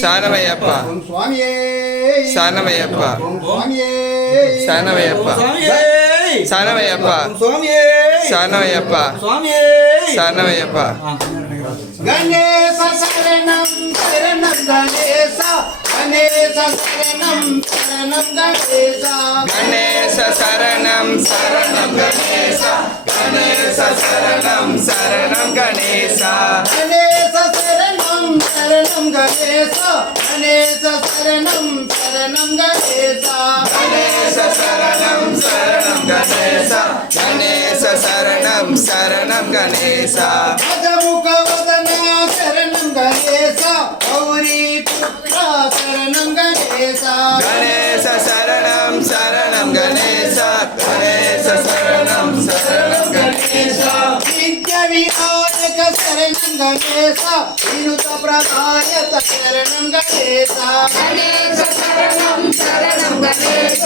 శరణమయ్యప్ప స్వామియే శరణమయ్యప్ప స్వామియే శరణమయ్యప్ప శరణమయ్యప్ప శరణమయ్యప్ప శరణమయ్యప్ప గణేశ శరణం శరణం గణేశ గణేశ శరణం శరణం గణేశ గణేశ శరణం శరణం గణేశ గణేశ శరణం శరణం గణేశ గణేశ శరణం శరణం గణేశ గణేశ శరణం శరణం గణేశ గణేశ శరణం శరణం గణేశ గణేశ శరణం శరణం గణేశ గజముఖ వదన శరణం గణేశ గౌరీ పుత్ర శరణం గణేశ గణేశ శరణం శరణం గణేశ గణేశ శరణం శరణం గణేశ విద్య వినాయక శరణం గణేశ వినుత ప్రదాయత శరణం గణేశ గణేశ శరణం శరణం గణేశ